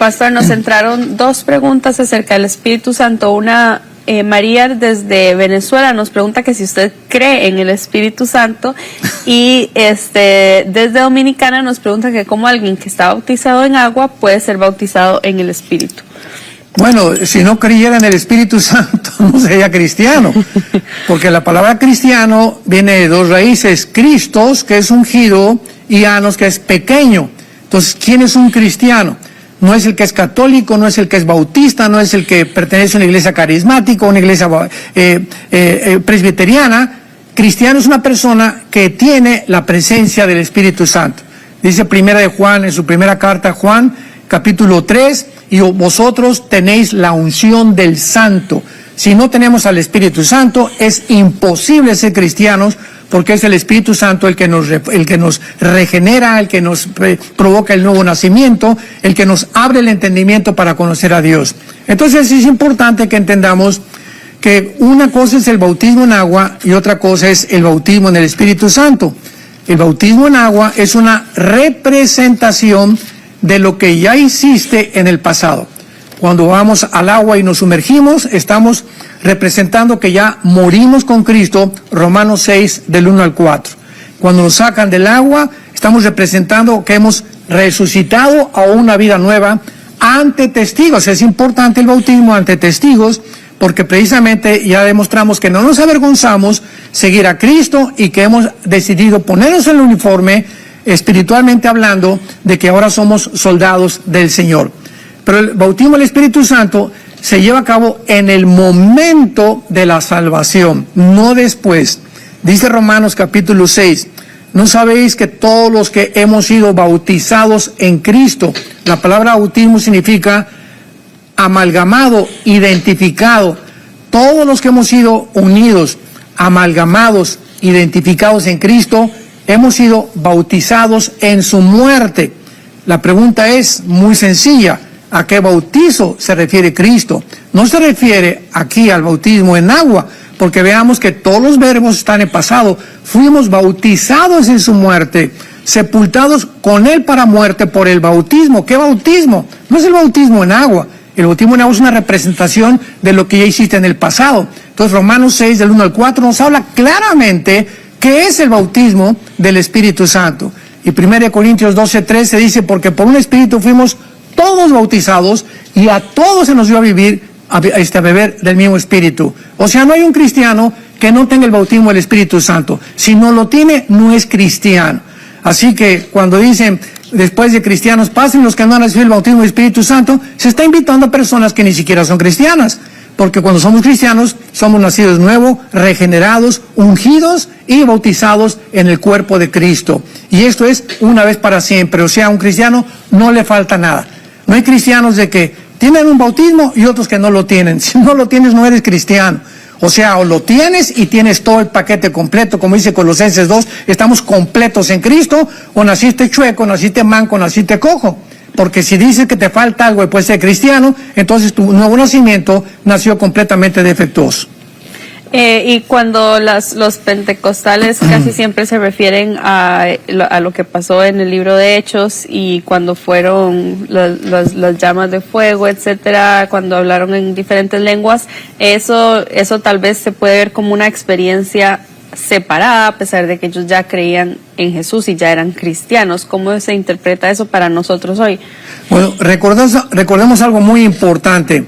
Pastor, nos entraron dos preguntas acerca del Espíritu Santo. Una, María desde Venezuela nos pregunta que si usted cree en el Espíritu Santo, y desde Dominicana nos pregunta que cómo alguien que está bautizado en agua puede ser bautizado en el Espíritu. Bueno, si no creyera en el Espíritu Santo no sería cristiano, porque la palabra cristiano viene de dos raíces: Christos, que es ungido, y anos, que es pequeño. Entonces, ¿quién es un cristiano? No es el que es católico, no es el que es bautista, no es el que pertenece a una iglesia carismática, una iglesia presbiteriana. Cristiano es una persona que tiene la presencia del Espíritu Santo. Dice Primera de Juan, en su primera carta, Juan, capítulo 3, y vosotros tenéis la unción del Santo. Si no tenemos al Espíritu Santo, es imposible ser cristianos, porque es el Espíritu Santo el que nos regenera, el que nos provoca el nuevo nacimiento, el que nos abre el entendimiento para conocer a Dios. Entonces es importante que entendamos que una cosa es el bautismo en agua y otra cosa es el bautismo en el Espíritu Santo. El bautismo en agua es una representación de lo que ya hiciste en el pasado. Cuando vamos al agua y nos sumergimos, estamos representando que ya morimos con Cristo, Romanos 6, del 1 al 4. Cuando nos sacan del agua, estamos representando que hemos resucitado a una vida nueva ante testigos. Es importante el bautismo ante testigos, porque precisamente ya demostramos que no nos avergonzamos seguir a Cristo y que hemos decidido ponernos en el uniforme, espiritualmente hablando, de que ahora somos soldados del Señor. Pero el bautismo del Espíritu Santo se lleva a cabo en el momento de la salvación, no después. Dice Romanos capítulo 6, ¿no sabéis que todos los que hemos sido bautizados en Cristo? La palabra bautismo significa amalgamado, identificado. Todos los que hemos sido unidos, amalgamados, identificados en Cristo, hemos sido bautizados en su muerte. La pregunta es muy sencilla: ¿a qué bautizo se refiere Cristo? No se refiere aquí al bautismo en agua, porque veamos que todos los verbos están en pasado. Fuimos bautizados en su muerte, sepultados con él para muerte por el bautismo. ¿Qué bautismo? No es el bautismo en agua. El bautismo en agua es una representación de lo que ya hiciste en el pasado. Entonces Romanos 6, del 1 al 4, nos habla claramente qué es el bautismo del Espíritu Santo. Y 1 Corintios 12, 13 dice: porque por un Espíritu fuimos todos bautizados, y a todos se nos dio a beber del mismo Espíritu. O sea, no hay un cristiano que no tenga el bautismo del Espíritu Santo. Si no lo tiene, no es cristiano. Así que cuando dicen después de cristianos, pasen los que no han recibido el bautismo del Espíritu Santo, se está invitando a personas que ni siquiera son cristianas. Porque cuando somos cristianos, somos nacidos nuevos, regenerados, ungidos y bautizados en el cuerpo de Cristo. Y esto es una vez para siempre. O sea, a un cristiano no le falta nada. No hay cristianos de que tienen un bautismo y otros que no lo tienen. Si no lo tienes, no eres cristiano. O sea, o lo tienes y tienes todo el paquete completo, como dice Colosenses 2, estamos completos en Cristo, o naciste chueco, naciste manco, naciste cojo. Porque si dices que te falta algo y puedes ser cristiano, entonces tu nuevo nacimiento nació completamente defectuoso. Y cuando los pentecostales casi siempre se refieren a lo que pasó en el libro de Hechos, y cuando fueron las llamas de fuego, etcétera, cuando hablaron en diferentes lenguas, eso tal vez se puede ver como una experiencia separada, a pesar de que ellos ya creían en Jesús y ya eran cristianos. ¿Cómo se interpreta eso para nosotros hoy? Bueno, recordemos algo muy importante.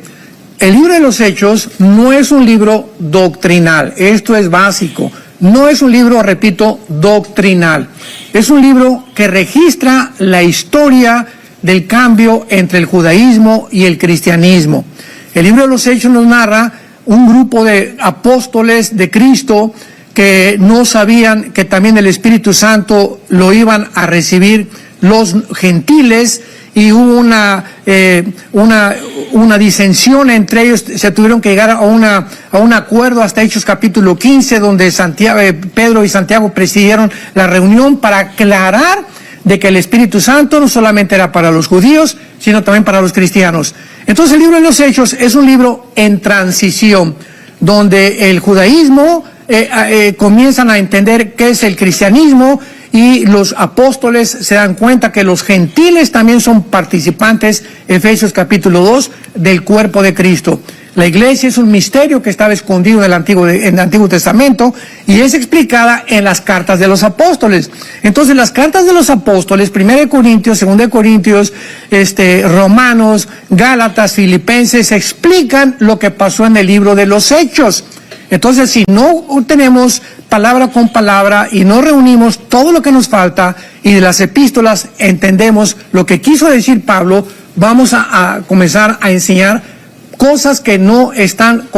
El libro de los Hechos no es un libro doctrinal, esto es básico. No es un libro, repito, doctrinal. Es un libro que registra la historia del cambio entre el judaísmo y el cristianismo. El libro de los Hechos nos narra un grupo de apóstoles de Cristo que no sabían que también el Espíritu Santo lo iban a recibir los gentiles, y hubo una disensión entre ellos. Se tuvieron que llegar a un acuerdo hasta Hechos capítulo 15, donde Pedro y Santiago presidieron la reunión para aclarar de que el Espíritu Santo no solamente era para los judíos, sino también para los cristianos. Entonces el libro de los Hechos es un libro en transición, donde el judaísmo comienzan a entender qué es el cristianismo, y los apóstoles se dan cuenta que los gentiles también son participantes, Efesios capítulo 2, del cuerpo de Cristo. La iglesia es un misterio que estaba escondido en el Antiguo Testamento y es explicada en las cartas de los apóstoles. Entonces, las cartas de los apóstoles, 1 Corintios, 2 Corintios, Romanos, Gálatas, Filipenses, explican lo que pasó en el libro de los Hechos. Entonces, si no tenemos palabra con palabra y no reunimos todo lo que nos falta y de las epístolas entendemos lo que quiso decir Pablo, vamos a comenzar a enseñar cosas que están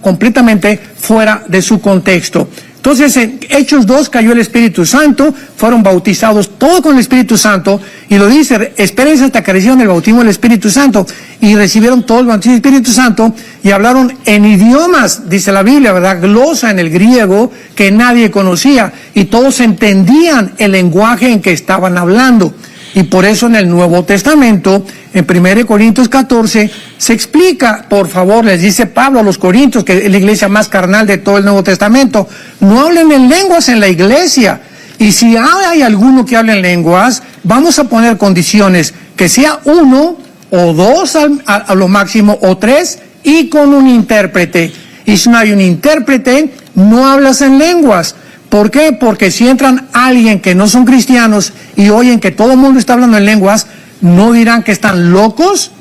completamente fuera de su contexto. Entonces, en Hechos 2 cayó el Espíritu Santo, fueron bautizados todos con el Espíritu Santo, y lo dice, espérense hasta que reciban el bautismo del Espíritu Santo, y recibieron todo el bautismo del Espíritu Santo, y hablaron en idiomas, dice la Biblia, ¿verdad? Glosa en el griego, que nadie conocía, y todos entendían el lenguaje en que estaban hablando. Y por eso en el Nuevo Testamento, en 1 Corintios 14, se explica, por favor, les dice Pablo a los Corintios, que es la iglesia más carnal de todo el Nuevo Testamento, no hablen en lenguas en la iglesia. Y si hay alguno que hable en lenguas, vamos a poner condiciones, que sea 1 o 2 a lo máximo, o 3, y con un intérprete. Y si no hay un intérprete, no hablas en lenguas. ¿Por qué? Porque si entran alguien que no son cristianos y oyen que todo el mundo está hablando en lenguas, ¿no dirán que están locos?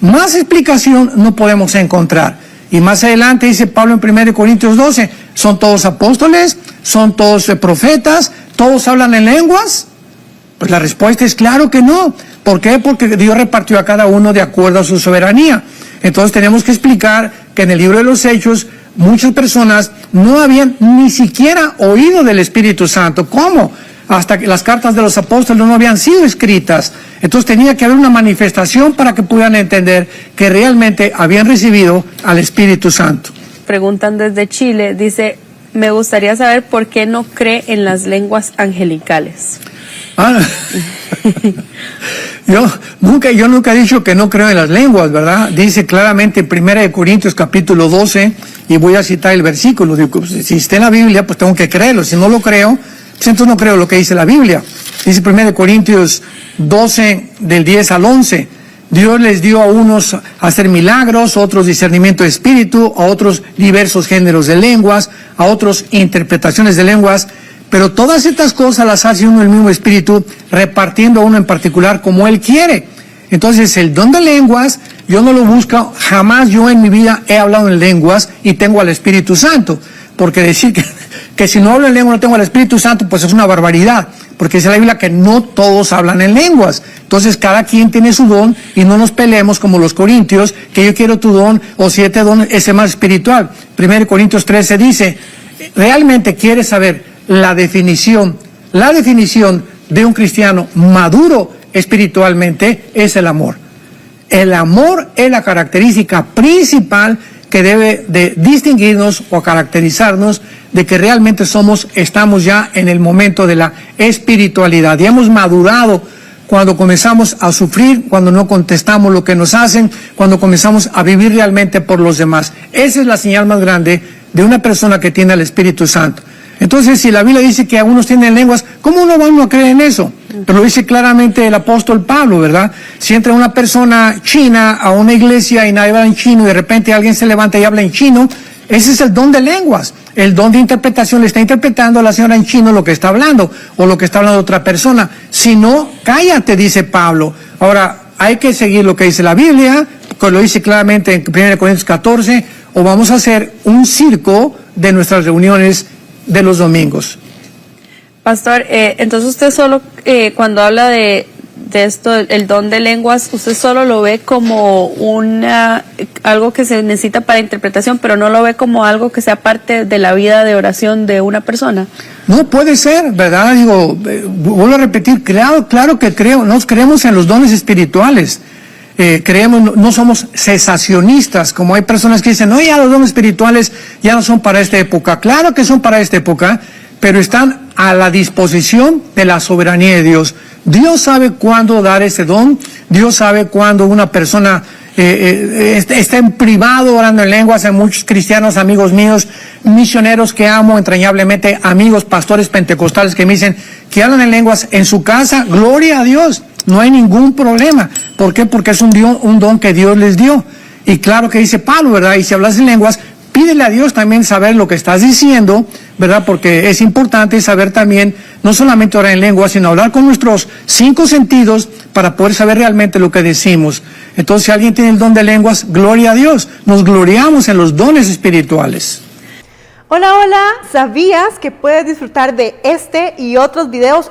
Más explicación no podemos encontrar. Y más adelante dice Pablo en 1 Corintios 12, ¿son todos apóstoles? ¿Son todos profetas? ¿Todos hablan en lenguas? Pues la respuesta es claro que no. ¿Por qué? Porque Dios repartió a cada uno de acuerdo a su soberanía. Entonces tenemos que explicar que en el libro de los Hechos muchas personas no habían ni siquiera oído del Espíritu Santo. ¿Cómo? Hasta que las cartas de los apóstoles no habían sido escritas. Entonces tenía que haber una manifestación para que pudieran entender que realmente habían recibido al Espíritu Santo. Preguntan desde Chile, dice, me gustaría saber por qué no cree en las lenguas angelicales. Yo nunca he dicho que no creo en las lenguas, ¿verdad? Dice claramente en 1 Corintios capítulo 12, y voy a citar el versículo, digo, si está en la Biblia, pues tengo que creerlo, si no lo creo, pues entonces no creo lo que dice la Biblia. Dice 1 Corintios 12, del 10 al 11, Dios les dio a unos hacer milagros, a otros discernimiento de espíritu, a otros diversos géneros de lenguas, a otros interpretaciones de lenguas, pero todas estas cosas las hace uno el mismo Espíritu, repartiendo a uno en particular como Él quiere. Entonces, el don de lenguas, yo no lo busco, jamás yo en mi vida he hablado en lenguas y tengo al Espíritu Santo. Porque decir que si no hablo en lengua no tengo al Espíritu Santo, pues es una barbaridad. Porque dice la Biblia que no todos hablan en lenguas. Entonces, cada quien tiene su don y no nos peleemos como los corintios, que yo quiero tu don, o si este don es más espiritual. 1 Corintios 13 dice, ¿realmente quieres saber la definición de un cristiano maduro espiritualmente? Es el amor. El amor es la característica principal que debe de distinguirnos o caracterizarnos de que realmente estamos ya en el momento de la espiritualidad. Y hemos madurado cuando comenzamos a sufrir, cuando no contestamos lo que nos hacen, cuando comenzamos a vivir realmente por los demás. Esa es la señal más grande de una persona que tiene el Espíritu Santo. Entonces, si la Biblia dice que algunos tienen lenguas, ¿cómo no van a creer en eso? Pero lo dice claramente el apóstol Pablo, ¿verdad? Si entra una persona china a una iglesia y nadie habla en chino y de repente alguien se levanta y habla en chino, ese es el don de lenguas. El don de interpretación le está interpretando a la señora en chino lo que está hablando o lo que está hablando otra persona. Si no, cállate, dice Pablo. Ahora, hay que seguir lo que dice la Biblia, que lo dice claramente en 1 Corintios 14, o vamos a hacer un circo de nuestras reuniones de los domingos. Pastor, entonces usted solo, cuando habla de esto, el don de lenguas, usted solo lo ve como algo que se necesita para interpretación, pero no lo ve como algo que sea parte de la vida de oración de una persona. No puede ser, ¿verdad? Digo, vuelvo a repetir, claro que nos creemos en los dones espirituales. No somos cesacionistas, como hay personas que dicen, no, ya los dones espirituales ya no son para esta época. Claro que son para esta época, pero están a la disposición de la soberanía de Dios. Dios sabe cuándo dar ese don, Dios sabe cuándo una persona está en privado orando en lenguas. Hay muchos cristianos, amigos míos, misioneros que amo entrañablemente, amigos, pastores pentecostales que me dicen que hablan en lenguas en su casa. Gloria a Dios, no hay ningún problema. ¿Por qué? Porque es un don que Dios les dio. Y claro que dice Pablo, ¿verdad? Y si hablas en lenguas, pídele a Dios también saber lo que estás diciendo, ¿verdad? Porque es importante saber también, no solamente orar en lenguas, sino hablar con nuestros 5 sentidos para poder saber realmente lo que decimos. Entonces, si alguien tiene el don de lenguas, gloria a Dios. Nos gloriamos en los dones espirituales. Hola, hola. ¿Sabías que puedes disfrutar de este y otros videos